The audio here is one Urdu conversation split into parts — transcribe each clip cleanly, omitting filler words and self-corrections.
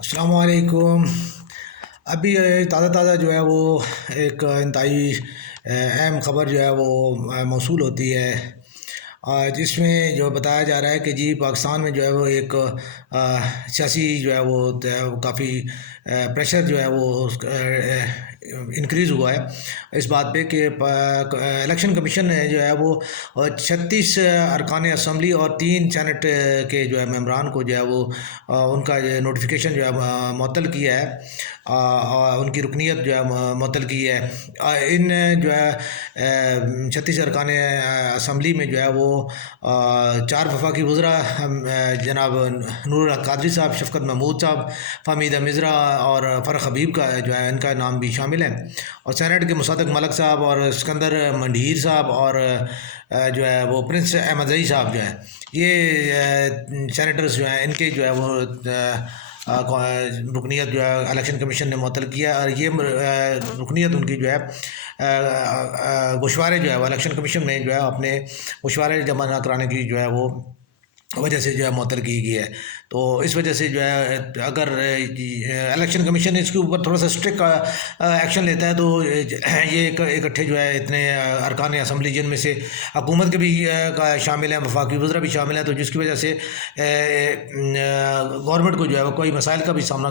السلام علیکم۔ ابھی تازہ تازہ جو ہے وہ ایک انتہائی اہم خبر جو ہے وہ موصول ہوتی ہے، جس میں جو بتایا جا رہا ہے کہ جی پاکستان میں جو ہے وہ ایک سیاسی جو ہے وہ کافی پریشر جو ہے وہ انکریز ہوا ہے اس بات پہ کہ الیکشن کمیشن نے جو ہے وہ 36 ارکان اسمبلی اور 3 سینٹ کے جو ہے ممبران کو جو ہے وہ ان کا نوٹیفیکیشن جو ہے معطل کیا ہے، ان کی رکنیت جو ہے معطل کی ہے۔ ان جو ہے 36 ارکان اسمبلی میں جو ہے وہ 4 وفاقی وزراء جناب نور الحق قادری صاحب، شفقت محمود صاحب، فہمیدہ مزرا اور فرق حبیب کا جو ہے ان کا نام بھی شامل ہے، اور سینٹ کے مصدق ملک صاحب اور سکندر منڈھیر صاحب اور جو ہے وہ پرنس احمد زئی صاحب جو ہے یہ سینیٹرز جو ہیں ان کے جو ہے وہ رکنیت جو ہے الیکشن کمیشن نے معطل کیا، اور یہ رکنیت ان کی جو ہے گوشوارے جو ہے وہ الیکشن کمیشن میں جو ہے اپنے گوشوارے جمع نہ کرانے کی جو ہے وہ وجہ سے جو ہے معطل کی گئی ہے۔ تو اس وجہ سے جو ہے اگر الیکشن کمیشن اس کے اوپر تھوڑا سا اسٹرک ایکشن لیتا ہے تو یہ اکٹھے جو ہے اتنے ارکان اسمبلی جن میں سے حکومت کے بھی شامل ہیں، وفاقی وزراء بھی شامل ہیں، تو جس کی وجہ سے گورنمنٹ کو جو ہے وہ کوئی مسائل کا بھی سامنا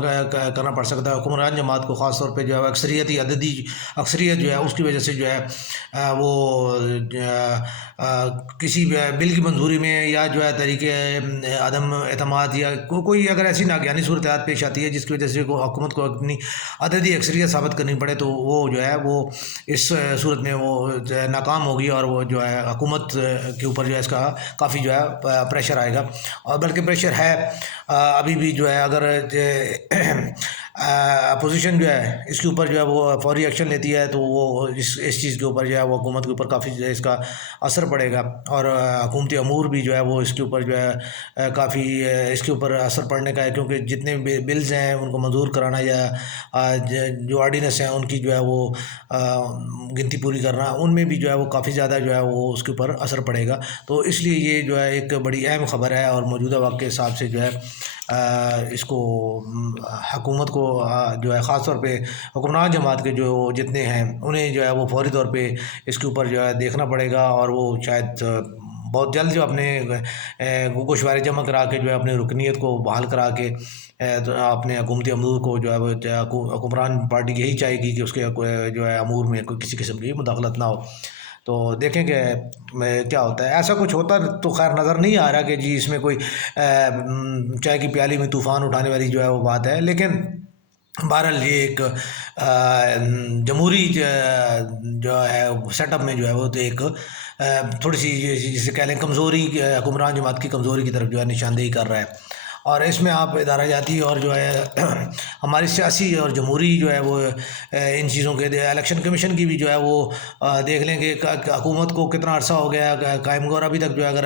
کرنا پڑ سکتا ہے۔ حکمران جماعت کو خاص طور پہ جو ہے اکثریتی عددی اکثریت جو ہے اس کی وجہ سے جو ہے وہ کسی بل کی منظوری میں یا جو ہے طریقے عدم اعتماد یا کوئی اگر ایسی ناگہانی صورتحال پیش آتی ہے جس کی وجہ سے حکومت کو اپنی عددی اکثریت ثابت کرنی پڑے، تو وہ جو ہے وہ اس صورت میں وہ ناکام ہوگی، اور وہ جو ہے حکومت کے اوپر جو ہے اس کا کافی جو ہے پریشر آئے گا، اور بلکہ پریشر ہے ابھی بھی جو ہے۔ اگر اپوزیشن جو ہے اس کے اوپر جو ہے وہ فوری ایکشن لیتی ہے تو وہ اس چیز کے اوپر جو ہے وہ حکومت کے اوپر کافی جو ہے اس کا اثر پڑے گا، اور حکومتی امور بھی جو ہے وہ اس کے اوپر جو ہے کافی اس کے اوپر اثر پڑنے کا ہے، کیونکہ جتنے بلز ہیں ان کو منظور کرانا یا جو آرڈیننس ہیں ان کی جو ہے وہ گنتی پوری کرنا، ان میں بھی جو ہے وہ کافی زیادہ جو ہے وہ اس کے اوپر اثر پڑے گا۔ تو اس لیے یہ جو ہے ایک بڑی اہم خبر ہے، اور موجودہ وقت کے حساب سے جو ہے اس کو حکومت کو جو ہے خاص طور پہ حکمران جماعت کے جو جتنے ہیں انہیں جو ہے وہ فوری طور پہ اس کے اوپر جو ہے دیکھنا پڑے گا، اور وہ شاید بہت جلد جو اپنے گوشوارے جمع کرا کے جو ہے اپنی رکنیت کو بحال کرا کے اپنے حکومتی امور کو جو ہے وہ حکمران پارٹی یہی چاہے گی کہ اس کے جو ہے امور میں کوئی کسی قسم کی مداخلت نہ ہو۔ تو دیکھیں کہ کیا ہوتا ہے۔ ایسا کچھ ہوتا تو خیر نظر نہیں آ رہا کہ جی اس میں کوئی چائے کی پیالی میں طوفان اٹھانے والی جو ہے وہ بات ہے، لیکن بہرحال یہ ایک جمہوری جو ہے سیٹ اپ میں جو ہے وہ تو ایک تھوڑی سی جسے کہہ لیں کمزوری، حکمران جماعت کی کمزوری کی طرف جو ہے نشاندہی کر رہا ہے، اور اس میں آپ ادارہ جاتی اور جو ہے ہماری سیاسی اور جمہوری جو ہے وہ ان چیزوں کے الیکشن کمیشن کی بھی جو ہے وہ دیکھ لیں کہ حکومت کو کتنا عرصہ ہو گیا قائم، اور ابھی تک جو ہے اگر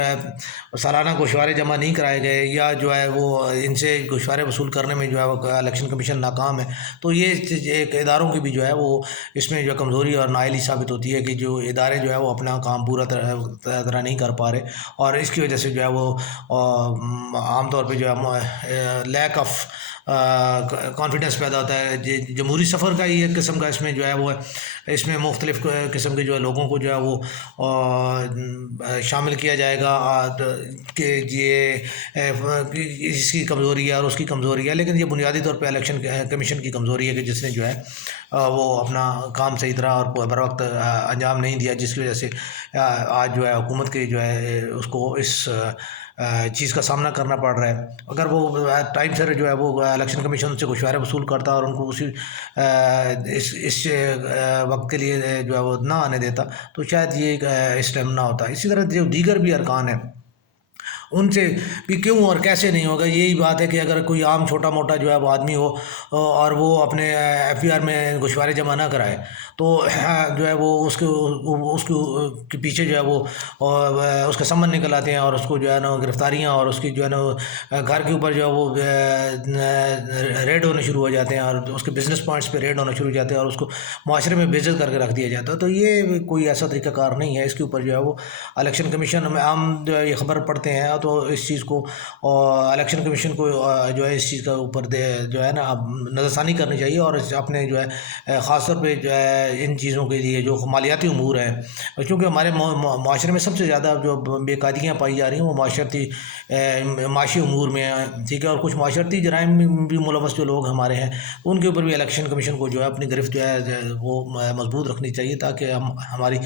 سالانہ گوشوارے جمع نہیں کرائے گئے یا جو ہے وہ ان سے گوشوارے وصول کرنے میں جو ہے وہ الیکشن کمیشن ناکام ہے، تو یہ ایک اداروں کی بھی جو ہے وہ اس میں جو کمزوری اور نااہلی ثابت ہوتی ہے کہ جو ادارے جو ہے وہ اپنا کام پورا طرح نہیں کر پا رہے، اور اس کی وجہ سے جو ہے وہ عام طور پہ جو ہے لیک آف کانفیڈنس پیدا ہوتا ہے۔ جمہوری سفر کا ہی ایک قسم کا اس میں جو ہے وہ اس میں مختلف قسم کے جو ہے لوگوں کو جو ہے وہ شامل کیا جائے گا کہ یہ اس کی کمزوری ہے اور اس کی کمزوری ہے، لیکن یہ بنیادی طور پہ الیکشن کمیشن کی کمزوری ہے کہ جس نے جو ہے وہ اپنا کام صحیح طرح اور بر وقت انجام نہیں دیا، جس کی وجہ سے آج جو ہے حکومت کے جو ہے اس کو اس چیز کا سامنا کرنا پڑ رہا ہے۔ اگر وہ ٹائم سے جو ہے وہ الیکشن کمیشن سے گوشوارے وصول کرتا اور ان کو اسی اس وقت کے لیے جو ہے وہ نہ آنے دیتا تو شاید یہ اس ٹائم نہ ہوتا۔ اسی طرح جو دیگر بھی ارکان ہیں ان سے بھی کیوں اور کیسے نہیں ہوگا، یہی بات ہے کہ اگر کوئی عام چھوٹا موٹا جو ہے وہ آدمی ہو اور وہ اپنے ایف بی آر میں گوشوارے جمع نہ کرائے تو جو ہے وہ اس کے پیچھے جو ہے وہ اس کا سمن نکل آتے ہیں، اور اس کو جو ہے نا گرفتاریاں اور اس کی جو ہے نا گھر کے اوپر جو ہے وہ ریڈ ہونے شروع ہو جاتے ہیں، اور اس کے بزنس پوائنٹس پہ ریڈ ہونا شروع ہو جاتے ہیں، اور اس کو معاشرے میں بےعزت کر کے رکھ دیا جاتا ہے۔ تو یہ کوئی ایسا طریقہ کار نہیں ہے، اس کے اوپر جو ہے وہ الیکشن کمیشن میں عام جو ہے یہ خبر پڑھتے ہیں تو اس چیز کو الیکشن کمیشن کو جو ہے اس چیز کا اوپر جو ہے نا نظر ثانی کرنی چاہیے، اور اپنے جو ہے خاص طور پہ جو ہے ان چیزوں کے لیے جو مالیاتی امور ہیں، کیونکہ ہمارے معاشرے میں سب سے زیادہ جو بے قاعدگیاں پائی جا رہی ہیں وہ معاشی امور میں ہیں، ٹھیک ہے، اور کچھ معاشرتی جرائم میں بھی ملوث جو لوگ ہمارے ہیں ان کے اوپر بھی الیکشن کمیشن کو جو ہے اپنی گرفت جو ہے وہ مضبوط رکھنی چاہیے، تاکہ ہماری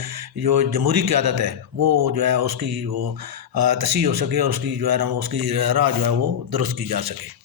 جو جمہوری قیادت ہے وہ جو ہے اس کی وہ تصحیح ہو سکے، اور اس کی جو ہے نا اس کی راہ جو ہے وہ درست کی جا سکے۔